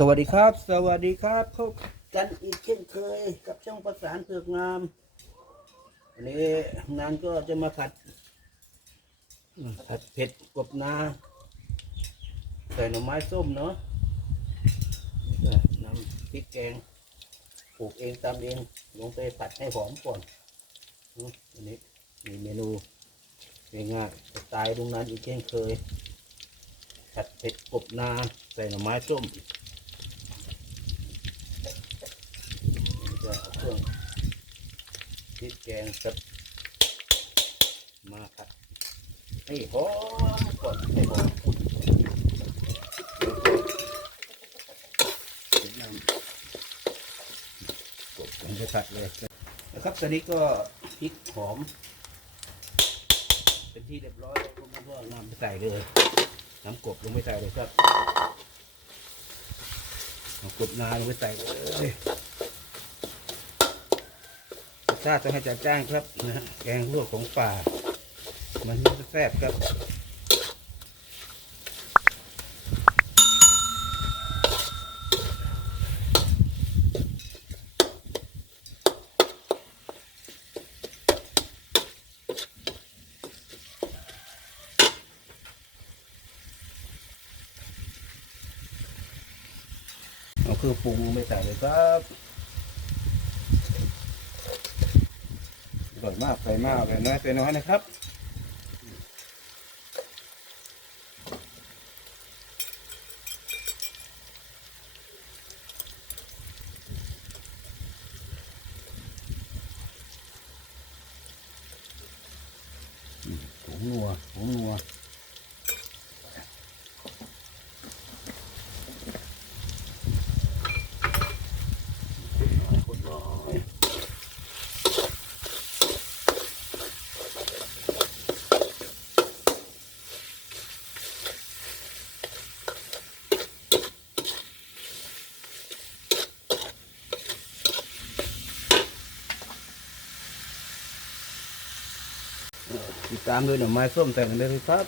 สวัสดีครับ สวัสดีครับพบกันอีกเช่นเคยกับช่องประสานเผือกงามวันนี้นานก็จะมาผัดผัดเผ็ดกบนาใส่หน่อไม้ส้มเนาะนำพริกแกงปลูกเองตำเองลงไปผัดให้หอมก่อนอันนี้มีเมนูง่ายๆสไตล์ตรงนั้นอีกเช่นเคยผัดเผ็ดกบนาใส่หน่อไม้ส้ม จะ เครื่องพริกแกงกับมาผัดให้หอมก่อนให้หอมเดี๋ยวน้ำกดผมจะผัดเลยนะครับตอนนี้ก็พริกหอม เป็นที่เรียบร้อยแล้วก็มาพ่อนำไปใส่เลยน้ำกบลงไปใส่เลยครับน้ำกบนาลงไปใส่เลย สชาติต้องให้จัดจ้านครับนะฮะแกงลวกของป่า มันแซ่บครับเอาคือปรุงลงไปใส่เลยครับ อร่อยมากไปมากเลยน้อยเป็น้อยนะครับอืมผงนัวผงนัว คนน้อยเอ่อ ตามด้วยหน่อไม้ส้มแต่งกันเลยครับ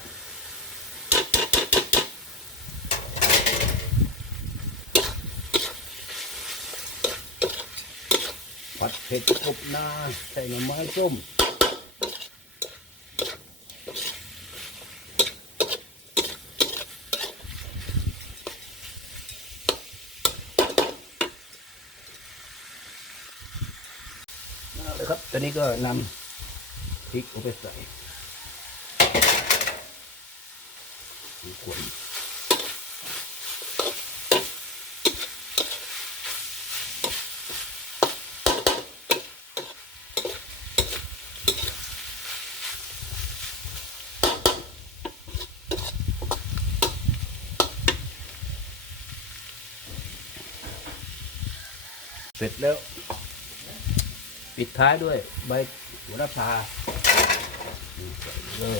ผัดเผ็ดกบนาใส่หน่อไม้ส้มเอาเลยครับ ตอนนี้ก็นำพริกลงไปใส่ ขวดเสร็จแล้ว ปิดท้ายด้วยใบโหัวละพานี่เลย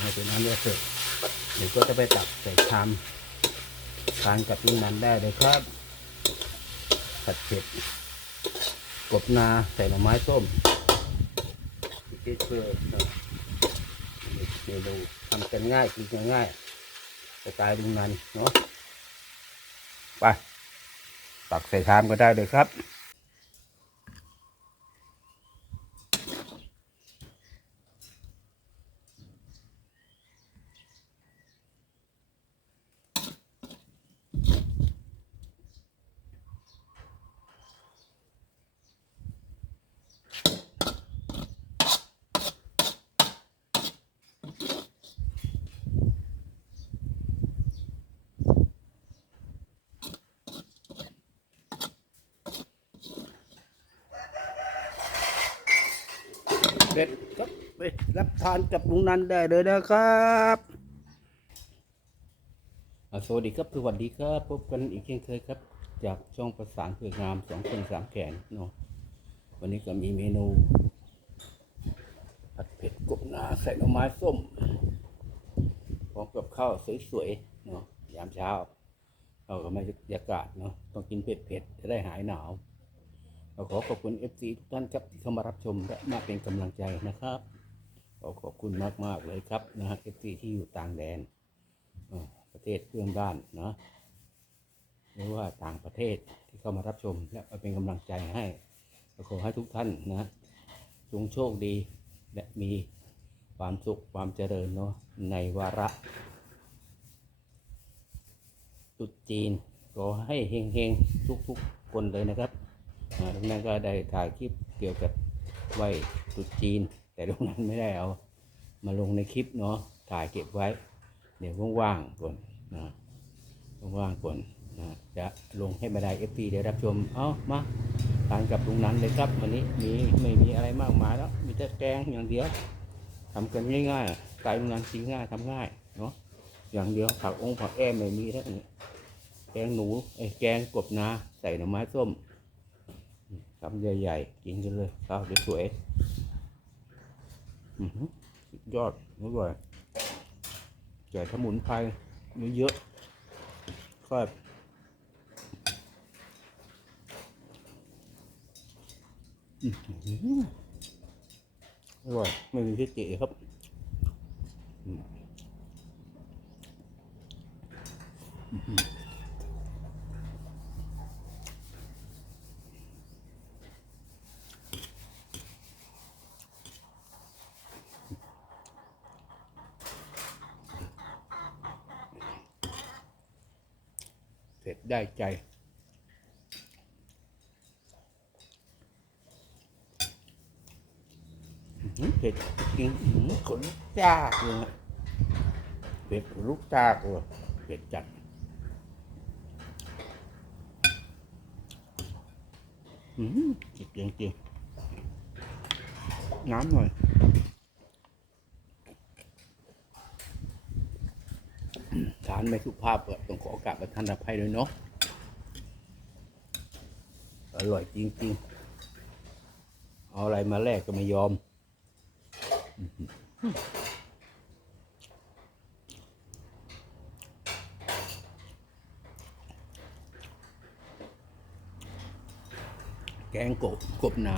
ให้เป็นน้ำเลือดเสร็จ เดี๋ยวก็จะไปตักใส่ชามทานกับลุงนันได้เลยครับผัดเผ็ดกบนาใส่หน่อไม้ส้มอีกนิดเพื่อเมนูทำกันง่ายกินกันง่ายสไตล์ลุงนันเนาะไปตักใส่ชามก็ได้เลยครับ เด็ดครับไปรับทานกับลุงนันได้เลยนะครับสวัสดีครับสวัสดีครับ พบกันอีกเช่นเคยครับ จากช่องประสานเพื่องามสองคนสามแขนเนาะวันนี้ก็มีเมนูผัดเผ็ดกบนาใส่หน่อไม้ส้มพร้อมกับข้าวสวยๆเนาะยามเช้าเราก็ไม่บรรยากาศเนาะต้องกินเผ็ดๆจะได้หายหนาว ขอขอบคุณ FC ทุกท่านครับที่เข้ามารับชมและมาเป็นกำลังใจนะครับ ขอขอบคุณมากๆเลยครับนะฮะ FC ที่อยู่ต่างแดนประเทศเพื่อนบ้านนะหรือว่าต่างประเทศที่เข้ามารับชม และมาเป็นกำลังใจให้ขอให้ทุกท่านนะจงโชคดีและมีความสุขความเจริญเนาะในวาระตรุษจีนขอให้เฮงๆทุกๆคนเลยนะครับ อ่าตรงนั้นก็ได้ถ่ายคลิปเกี่ยวกับไหวตรุษจีน แต่ตรงนั้นไม่ได้เอา มาลงในคลิปเนาะถ่ายเก็บไว้ เดี๋ยวว่างๆก่อนนะว่างๆก่อนนะจะลงให้บรรดาเอฟซีได้รับชม เอามาทานกับลุงนั้นเลยครับวันนี้มีไม่มีอะไรมากมายแล้ว มีแต่แกงอย่างเดียวทำกันง่ายๆไก่ลุงนั้นกินง่ายทำง่ายเนาะอย่างเดียวผักองค์ผักแอมไม่มีแล้วนี่แกงหนูไอ้แกงกบนาใส่หน่อไม้ส้ม ทำใหญ่ๆ กินกันเลยข้าวสวยๆอื้อหือสุดยอดอร่อยใส่สมุนไพรเยอะๆก็อื้อร่อยไม่มีที่ติครับอืม เสร็จได้ใจ เผ็ดจริงอื้อหือขนจากเลยนะเผ็ดลูกจากเลยเผ็ดจัดอืมจิบจริงๆน้ำหน่อย ทานไม่สุภาพก็ต้องขอโอกาสประทานอภัยด้วยเนาะอร่อยจริง ๆ เอาอะไรมาแลกก็ไม่ยอม แกงกบกบนา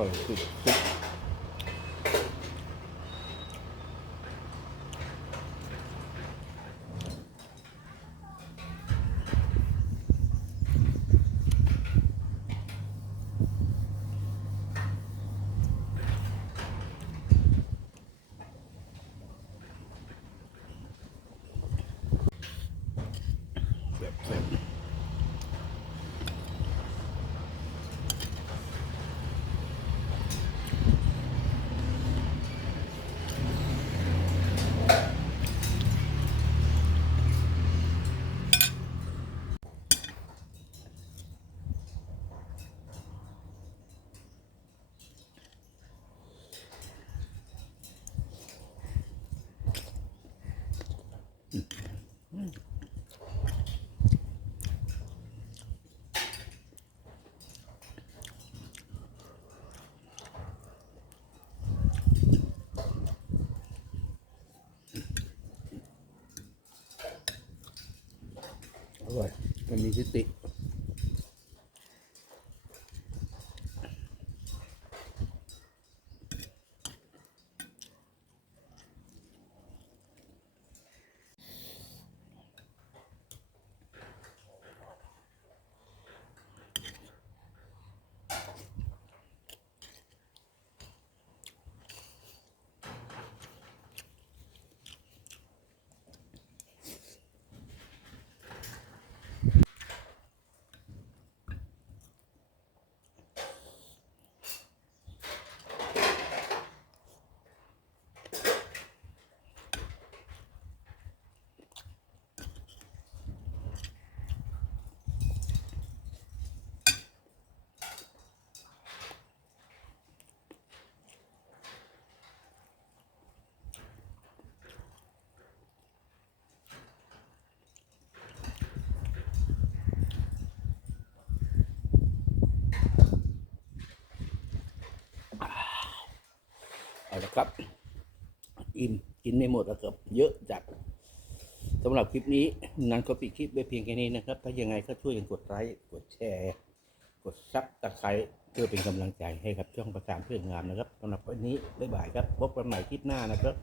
อร่ อร่อยมั ครับอิ่มกินไม่หมดแล้วเกือบเยอะจัดสำหรับคลิปนี้นั้นก็ปิดคลิปไปเพียงแค่นี้นะครับ ถ้ายังไงก็ช่วยกันกดไลค์กดแชร์ กดซับตะไคร้เพื่อเป็นกำลังใจให้กับช่องประสานเพื่อนงามนะครับสำหรับวันนี้บ๊ายบายครับพบกันใหม่คลิปหน้านะครับ